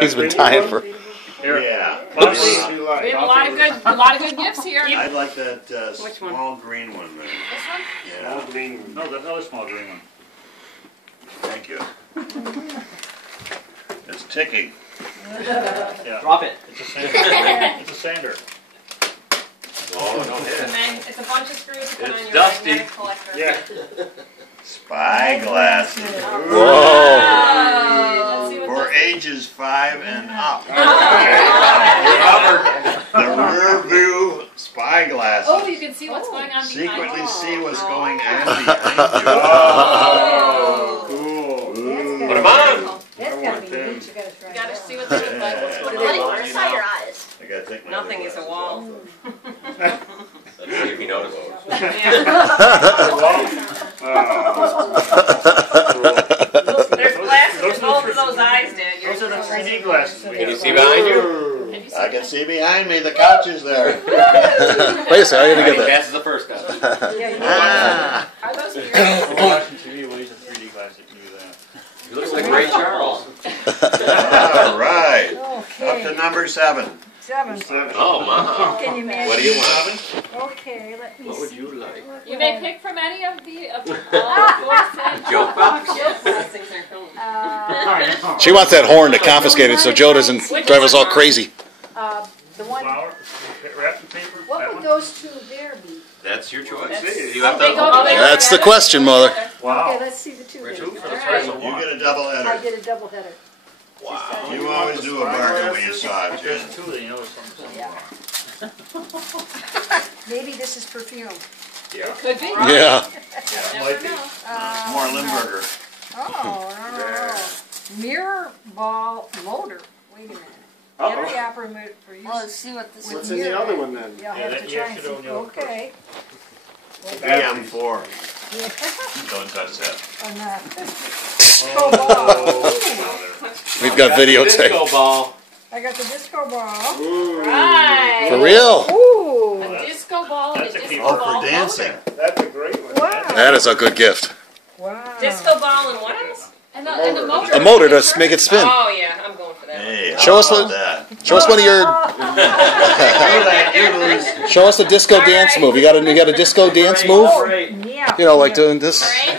He's been dying for. Yeah. Oops. We have a lot of good gifts here. I'd like that Which small green one there. This one? Yeah. Small green one. No, that other small green one. Thank you. It's ticking. Yeah. Drop it. It's a sander. It's a sander. Oh, no hit. It's a bunch of screws to put on your dusty. magnetic collector. Yeah. Spyglasses. Whoa. Let's see what For ages 5 and up. Robert. The rear view spyglasses. Oh, you can see what's going on behind Secretly you. see what's going on behind you. Oh, cool. Put him on. That's gotta be neat, you gotta try You gotta that. see what they look like. What's going What on. inside your eyes? I gotta take my Nothing is a wall. Let's see if he notices. There's glasses in both of those eyes, Dad. Those are the 3D glasses. Can you see behind you? Can you see I can see behind me, the couch is there. Wait a second, I gotta get that. Passes the first guy. Ah. Are those here? Watching TV, we'll use a 3D glass. You can do that. He looks like Ray Charles. All right. Up to Okay, number 7. 7. Oh, Mom. Can you imagine? What do you want? Okay, let me What would see. you like? You may pick from any of the books. Joke box? Those things are cool. She wants that horn to confiscate it so Joe doesn't drive us all crazy. The one, Flower, wrapping paper. what that would one? those two there be? That's your choice. That's- You have They go to. together. That's the question, Mother. Okay, Wow. let's see the two Where there. two for the All price You of one. get a double I header. did a double header. Wow. You always do a bargain when you saw it, If there's Jen. 2, then you know there's something Yeah. wrong. Maybe this is perfume. Yeah. Could be. Yeah. Might be. More Limburger. Oh, no. Mirror ball motor. Wait a minute. Battery operated for use. Well, let's see what this with is. What's in the mirror. other one then? Yeah, I'll Yeah, have that to you try and should see. own the other Okay. BM4. Yeah. Don't touch that. Oh, no. Disco ball. We've got videotape. Disco ball. I got the disco ball. Right. For real? Ooh. A disco ball and a That's a disco keeper. Oh, ball for dancing. That's a great one. Wow. That is a good gift. Wow. Disco ball and what else? And the motor. A motor to make it spin. Oh yeah, I'm going for that. Hey, Show how us about the- that? Show us one of your. Show us the disco dance move. You got a disco dance move? Yeah. You know, like doing this. All right. 8.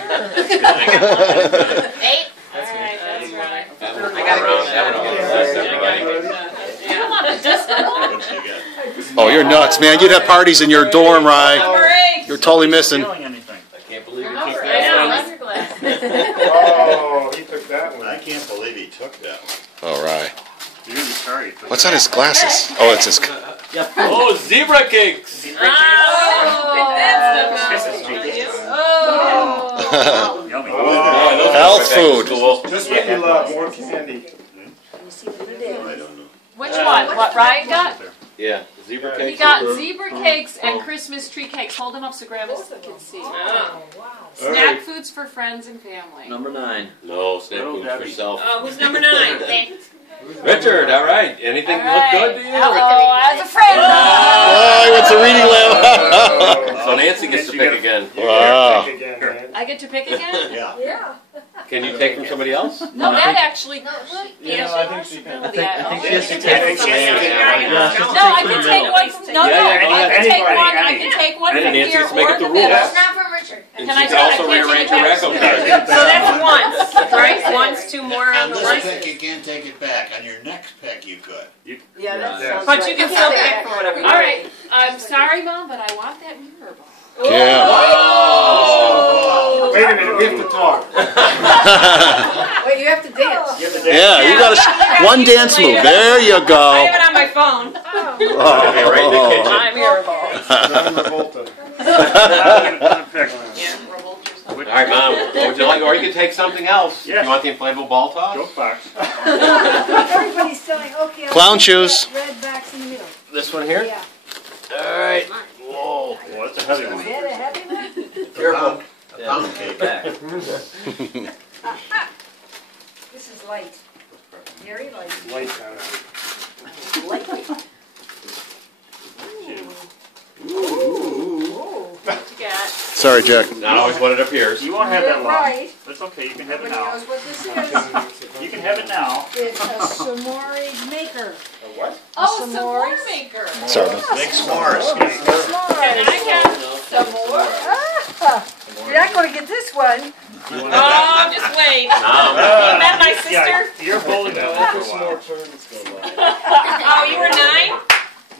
That's right. That's right. I got What's you got? Oh, you're nuts, man. You'd have parties in your dorm, Rye. Number 8. You're totally missing. Feeling anything. I can't believe you Number keep 8. that. Love your glasses. Oh, he took that I one. can't believe he took that one. All right. You're gonna be sorry. What's on his glasses? Oh, it's his. Oh, zebra cakes. Oh, that's the Oh. Yummy. Health food. Just what you love, more candy. I don't know. Which one? What Ryan got? Yeah, zebra He cakes. got zebra cakes and Christmas tree cakes. Hold them up so Grandma can see. Wow. Snack foods for friends and family. Number 9. No, snack food for yourself. Oh, who's number 9? Richard, all right. Anything look good to you? Uh-oh, I was afraid. Oh, he wants a reading lamp. So Nancy gets to pick again. Wow. Pick again, man. I get to pick again? Yeah. Yeah. Can you take from somebody else? No, that actually. No, Yeah, I think she can. I think she has to can take take from some. somebody. No, I can take one from. No, Yeah, no, yeah, go I ahead. can take Anybody, one. I any. can take one And from Nancy here gets to make or up the the middle. rules. It's not from Richard. And Can she I can try- also I can't rearrange take her it Racco back. card. So that's once, right? Once, 2 more on On the this list. pick, you can't take it back. On your next pick, you could. Yeah, that Yeah. sounds But right. you can still take pick it for whatever. All right, I'm sorry, Mom, but I want that mirror ball. Yeah. Oh. Wait a minute, we have to talk. Wait, you have to dance. Yeah, you got one dance move. There you I go. have it on my phone. Okay, right in the kitchen. My mirror ball. John Travolta. Yeah, revolters. All right, Mom. What would you like? Or you can take something else. Yes. You want the inflatable ball toss? Joke box. Everybody's selling, okay. I'll Clown take shoes. that red box in the middle. This one here? Yeah. All right. Whoa. Well, that's a heavy one. Is that a heavy one? Careful. A pound cake. This is light. Very light. Light on it. Lightweight. What you got? Sorry, Jack. Not always what it appears. You won't have that You're long. right. Let's it's okay, you can have it Nobody now. knows what this is. You can have it now. It's a s'more maker. What? Oh, some more s'mores. maker. Sorry. Big s'mores. S'mores. And I have some more. Ah, you're not gonna get this one. Oh, just wait. No. You met my sister? Yeah, you're holding that one for a while. Oh, you were 9?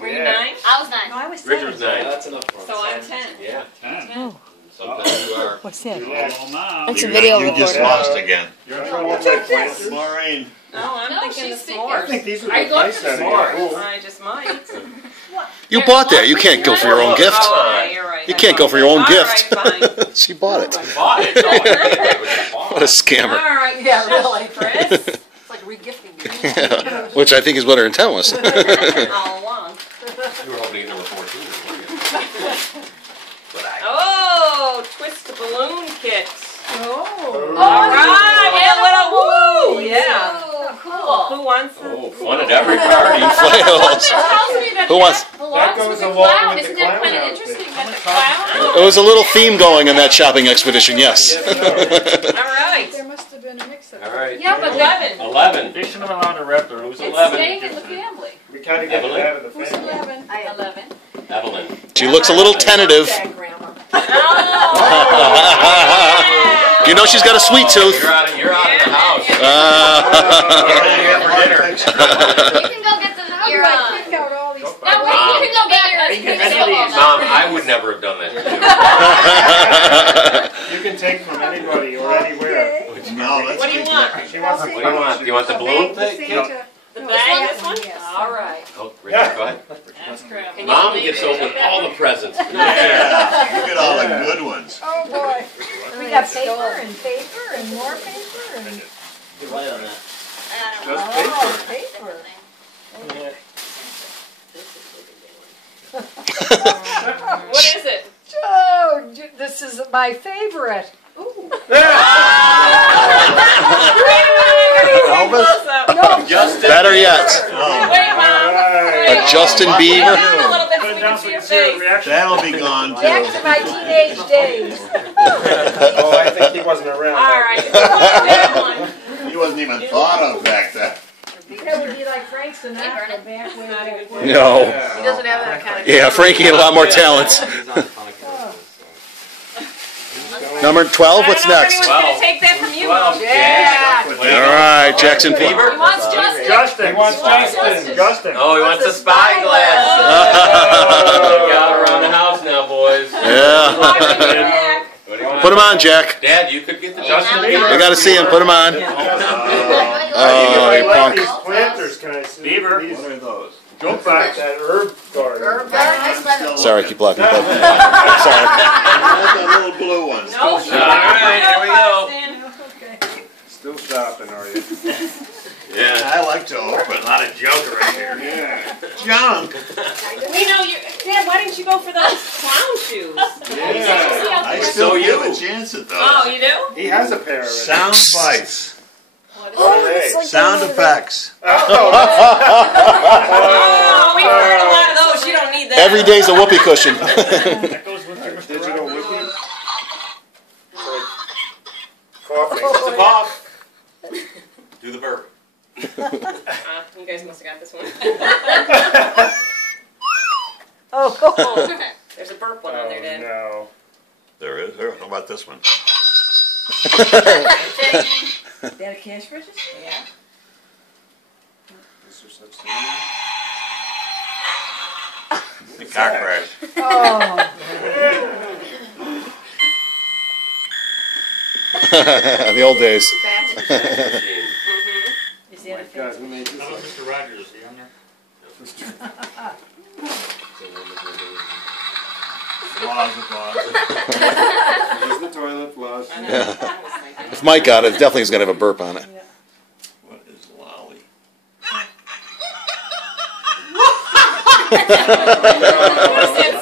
Were you 9? I was 9. No, I was Richard's 9. That's enough for So I'm 10. Yeah. 10. Sometimes you are. What's that? You're all now. It's a You- video You just recorder. lost again. You're in trouble with Take my this. planters. Maureen. No, I'm No, thinking she's the thinking- I think s'mores. these would Are you look going nice for the out of s'mores? here. I just might. You bought that. You can't go for your own gift. Oh, okay, you're right. You can't go for your own All gift. right, fine. She bought it. Bought it. No, I didn't. It was bought. What a scammer. All right, Yeah, shush, really. Chris. It's like regifting. Which I think is what her intent was. All along. You were hoping to get number 14. weren't you? But I. Oh, twist the balloon kit. Oh. All right, we have a little woo. Yeah. Oh, Cool. Who wants it? Oh, fun at every party. Flails. tells me that Who wants- belongs That goes with the along clown. with the Isn't that clown kind of outfit. interesting that the clown? There was a little theme going in that shopping expedition, yes. All right. There must have been a mix-up. All right. Yeah, but 11. 11. They shouldn't have allowed a raptor. Who's It's 11? staying in the family. We kind of get Evelyn? that in the Who's family. 11? 11. Evelyn. She looks a little tentative. Oh. You know she's got a sweet tooth. You're out of the house. What do you have for dinner? You can go get the, How do your, I pick out all these? no, wait, you can go get your, You can your any of football these. Mom, back. I would never have done that to You can take from anybody or anywhere. Okay. No, let's What do you keep want? that. She wants I'll to you. What do you want? Do you want the balloon The thing? Santa. The No, bag, that this one? yes. All right. Oh, Richard, go ahead. That's crap. Mom gets to open all the presents. Yeah, you get all the good ones. Oh, boy. We got paper and more paper and. You're right on that. I don't know. Just paper. Oh, paper. What is it? Oh, this is my favorite. Ooh. Elvis? No, Justin. Better yet. Wait, Mom. A Justin Bieber. Down a little bit so Put we it down can so see you your can see her face. reaction. That'll be gone back too. to my teenage days. Oh, I think he wasn't around. All right. That one. He wasn't even thought of back then. That would be like Frank Sinatra back when. No. Yeah. He doesn't have that kind of. Yeah, Frankie had a lot more talents. Number 12, what's I don't know if next? anyone's gonna take that from you, 12. Mom. Yeah. All right, Jackson. He wants Justin. Justin. He wants Justin. Justin. Oh, he wants a spy glass. Got around the house now, boys. Yeah. Watching your back. What do you want? Put him on, Jack. Dad, you could get the Justin Justin Bieber. I gotta see him. Put him on. I Oh, you like punk. these planters, can I see? Bieber. These, What are those? go back that herb garden. Sorry, I keep blocking. Sorry. Those are little blue ones. No, she All right, here we go. Still shopping, are you? Yeah. I like to open. A lot of junk right here. Yeah. Junk. We know you. Dad, why didn't you go for those clown shoes? Yeah. I So still you. give a chance at those. Oh, you do? He has a pair of it. Sound bites. Hey. Sound effects. Oh, we've heard a lot of those. You don't need that. Every day's a whoopee cushion. That goes with your Mr. Digital Rogers. whoopee. Coughing. It's a cough. Do the burp. You guys must have got this one. Oh, There's a burp one on there, Dad. No. There is. How about this one? that a cash register? Yeah. Is there such thing? The car crash. Oh, The old days. is Oh that my a God, who made How about this? Mr. Rogers? Is he on there? Applause, applause. Here's the toilet flush. I know. Yeah. If Mike got it, definitely is gonna have a burp on it. What is lolly? Said